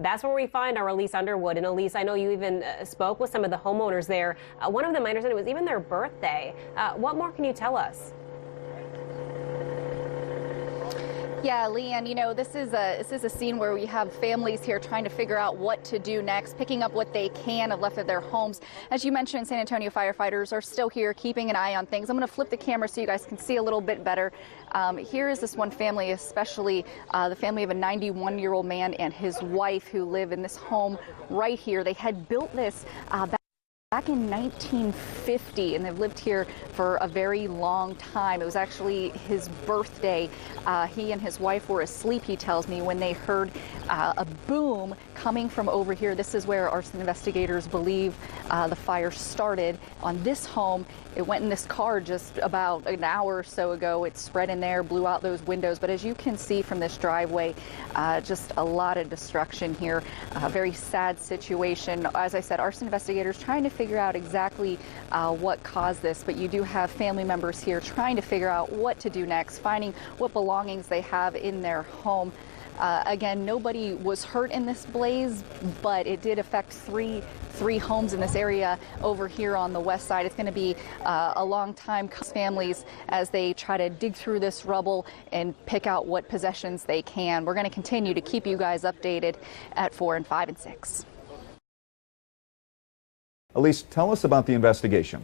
That's where we find our Alese Underwood. And Alese, I know you even spoke with some of the homeowners there. One of them, I understand it was even their birthday. What more can you tell us? Yeah, Leanne, you know, this is a scene where we have families here trying to figure out what to do next, picking up what they can have left of their homes. As you mentioned, San Antonio firefighters are still here keeping an eye on things. I'm going to flip the camera so you guys can see a little bit better. Here is this one family, especially the family of a 91-year-old man and his wife who live in this home right here. They had built this back in 1950, and they've lived here for a very long time. It was actually his birthday. He and his wife were asleep, he tells me, when they heard a boom coming from over here. This is where arson investigators believe the fire started on this home. It went in this car just about an hour or so ago. It spread in there, blew out those windows. But as you can see from this driveway, just a lot of destruction here. A very sad situation. As I said, arson investigators trying to figure out exactly what caused this. But you do have family members here trying to figure out what to do next, finding what belongings they have in their home. Again, nobody was hurt in this blaze, but it did affect three homes in this area over here on the west side. It's going to be a long time for families as they try to dig through this rubble and pick out what possessions they can. We're going to continue to keep you guys updated at 4 and 5 and 6. Alese, tell us about the investigation.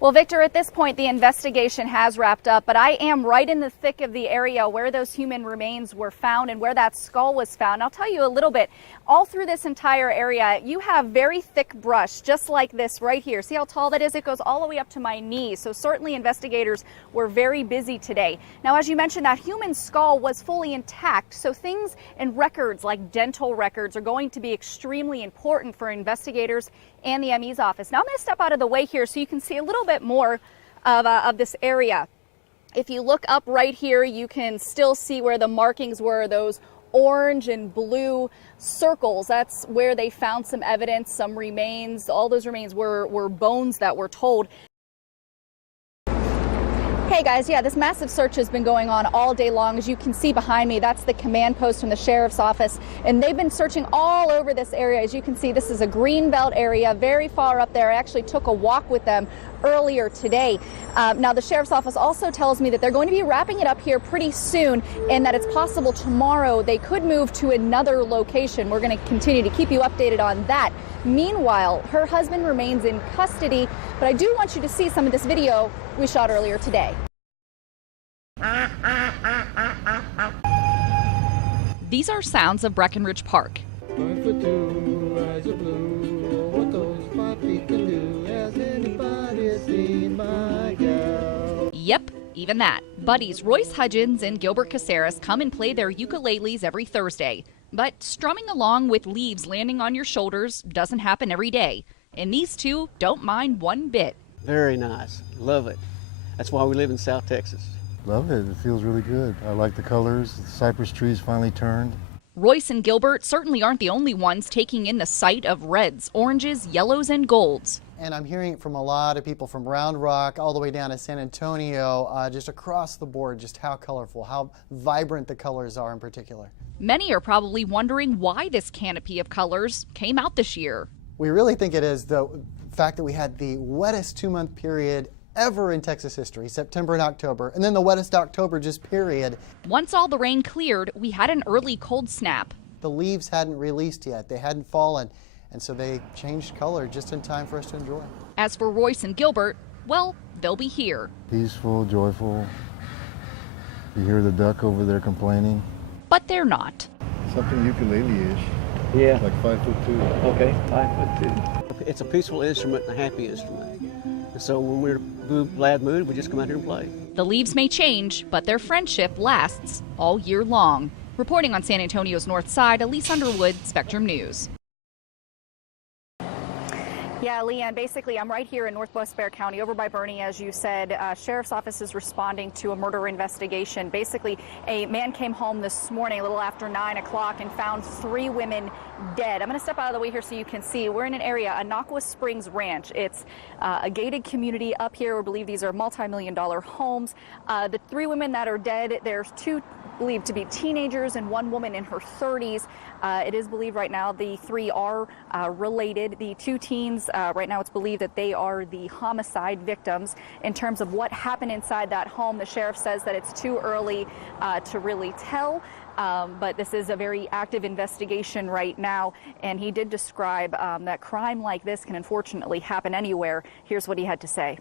Well, Victor, at this point, the investigation has wrapped up, but I am right in the thick of the area where those human remains were found and where that skull was found. I'll tell you a little bit. All through this entire area, you have very thick brush, just like this right here. See how tall that is? It goes all the way up to my knees. So certainly investigators were very busy today. Now, as you mentioned, that human skull was fully intact. So things and records like dental records are going to be extremely important for investigators and the Emmy's office. Now I'm going to step out of the way here so you can see a little bit more of this area. If you look up right here, you can still see where the markings were, those orange and blue circles. That's where they found some evidence, some remains. All those remains were bones that were told. Hey guys, yeah, this massive search has been going on all day long. As you can see behind me, that's the command post from the sheriff's office, and they've been searching all over this area. As you can see, this is a green belt area very far up there. I actually took a walk with them earlier today. Now, the sheriff's office also tells me that they're going to be wrapping it up here pretty soon, and that it's possible tomorrow they could move to another location. We're going to continue to keep you updated on that. Meanwhile, her husband remains in custody, but I do want you to see some of this video we shot earlier today. These are sounds of Breckenridge Park. Yep, even that. Buddies Royce Hudgens and Gilbert Caceres come and play their ukuleles every Thursday. But strumming along with leaves landing on your shoulders doesn't happen every day. And these two don't mind one bit. Very nice. Love it. That's why we live in South Texas. Love it. It feels really good. I like the colors. The cypress trees finally turned. Royce and Gilbert certainly aren't the only ones taking in the sight of reds, oranges, yellows, and golds. And I'm hearing it from a lot of people from Round Rock all the way down to San Antonio, just across the board, just how colorful, how vibrant the colors are in particular. Many are probably wondering why this canopy of colors came out this year. We really think it is the fact that we had the wettest 2-month period ever in Texas history, September and October, and then the wettest October just period. Once all the rain cleared, we had an early cold snap. The leaves hadn't released yet, they hadn't fallen, and so they changed color just in time for us to enjoy. As for Royce and Gilbert, well, they'll be here. Peaceful, joyful. You hear the duck over there complaining. But they're not. Something ukulele-ish. Yeah. Like 5'2". Okay, 5'2". It's a peaceful instrument and a happy instrument. And so when we're in a glad mood, we just come out here and play. The leaves may change, but their friendship lasts all year long. Reporting on San Antonio's north side, Alese Underwood, Spectrum News. Yeah, Leanne, basically I'm right here in Northwest Bexar County over by Bernie, as you said. Sheriff's Office is responding to a murder investigation. Basically, a man came home this morning a little after 9 o'clock and found 3 women dead. I'm going to step out of the way here so you can see. We're in an area, Anaqua Springs Ranch. It's a gated community up here. We believe these are multi-million-dollar homes. The 3 women that are dead, there's 2 believed to be teenagers and 1 woman in her 30s. It is believed right now the 3 are related. The 2 teens, right now it's believed that they are the homicide victims. In terms of what happened inside that home, the sheriff says that it's too early to really tell. But this is a very active investigation right now, and he did describe that crime like this can unfortunately happen anywhere. Here's what he had to say.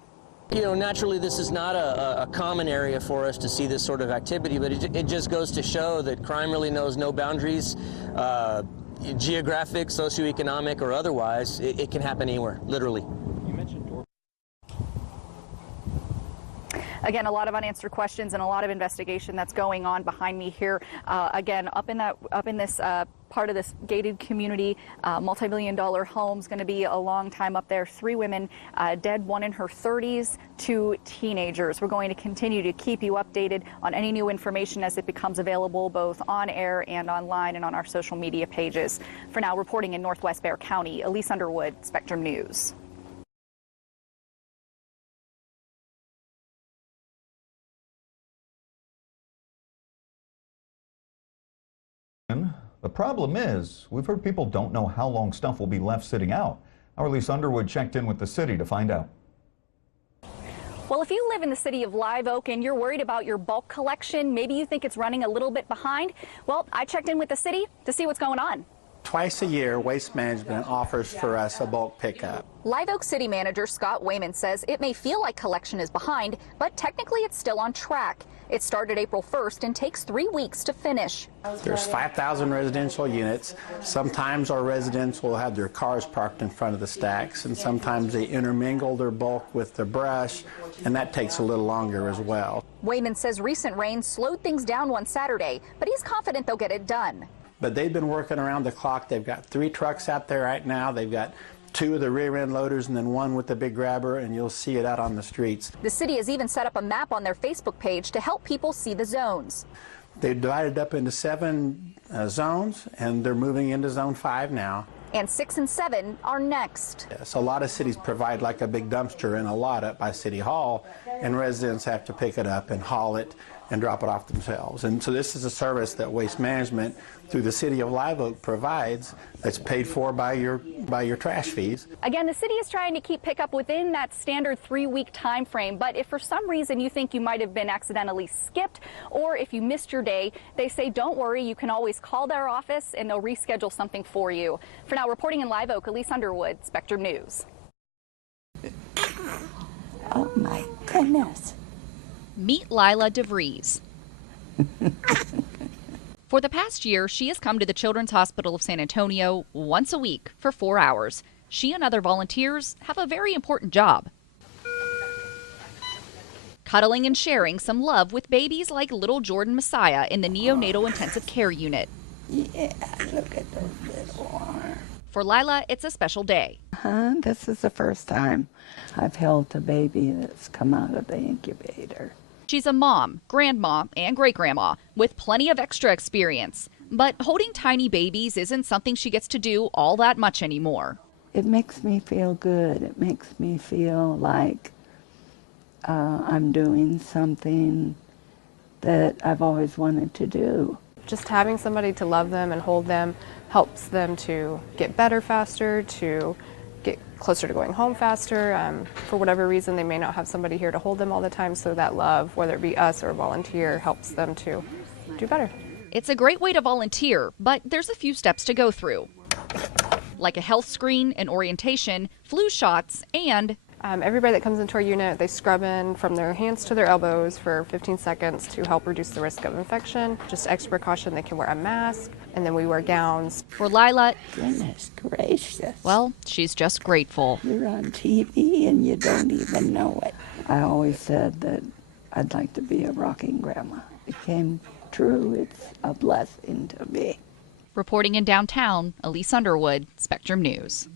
You know, naturally, this is not a common area for us to see this sort of activity, but it just goes to show that crime really knows no boundaries, geographic, socioeconomic, or otherwise. It can happen anywhere, literally. Again, a lot of unanswered questions and a lot of investigation that's going on behind me here. Again, up in this part of this gated community, multi-million-dollar homes, going to be a long time up there. 3 women dead, 1 in her 30s, 2 teenagers. We're going to continue to keep you updated on any new information as it becomes available, both on air and online and on our social media pages. For now, reporting in Northwest Bexar County, Alese Underwood, Spectrum News. The problem is, we've heard people don't know how long stuff will be left sitting out. Our Alese Underwood checked in with the city to find out. Well, if you live in the city of Live Oak and you're worried about your bulk collection, maybe you think it's running a little bit behind, well, I checked in with the city to see what's going on. Twice a year, Waste Management offers for us a bulk pickup. Live Oak City Manager Scott Wayman says it may feel like collection is behind, but technically it's still on track. It started April 1st and takes 3 weeks to finish. There's 5,000 residential units. Sometimes our residents will have their cars parked in front of the stacks, and sometimes they intermingle their bulk with the brush, and that takes a little longer as well. Wayman says recent rain slowed things down one Saturday, but he's confident they'll get it done. But they've been working around the clock. They've got 3 trucks out there right now. They've got 2 of the rear end loaders and then 1 with the big grabber, and you'll see it out on the streets. The city has even set up a map on their Facebook page to help people see the zones. They've divided up into 7 zones, and they're moving into zone 5 now. And 6 and 7 are next. Yes, a lot of cities provide like a big dumpster and a lot up by City Hall, and residents have to pick it up and haul it and drop it off themselves. And so this is a service that Waste Management through the City of Live Oak provides that's paid for by your trash fees. Again, the city is trying to keep pickup within that standard 3-week time frame, but if for some reason you think you might have been accidentally skipped or if you missed your day, they say don't worry, you can always call their office and they'll reschedule something for you. For now, reporting in Live Oak, Alese Underwood, Spectrum News. Oh my goodness. Meet Lila DeVries. For the past year, she has come to the Children's Hospital of San Antonio once a week for 4 hours. She and other volunteers have a very important job. Cuddling and sharing some love with babies like little Jordan Messiah in the neonatal intensive care unit. Yeah, look at those little arms. For Lila, it's a special day. This is the first time I've held a baby that's come out of the incubator. She's a mom, grandma, and great-grandma with plenty of extra experience. But holding tiny babies isn't something she gets to do all that much anymore. It makes me feel good. It makes me feel like I'm doing something that I've always wanted to do. Just having somebody to love them and hold them helps them to get better faster, to get closer to going home faster. For whatever reason, they may not have somebody here to hold them all the time, so that love, whether it be us or a volunteer, helps them to do better. It's a great way to volunteer, but there's a few steps to go through, like a health screen, an orientation, flu shots, and everybody that comes into our unit, they scrub in from their hands to their elbows for 15 seconds to help reduce the risk of infection. Just extra precaution, they can wear a mask, and then we wear gowns. For Lila, goodness gracious. Well, she's just grateful. You're on TV and you don't even know it. I always said that I'd like to be a rocking grandma. It came true. It's a blessing to me. Reporting in downtown, Alese Underwood, Spectrum News.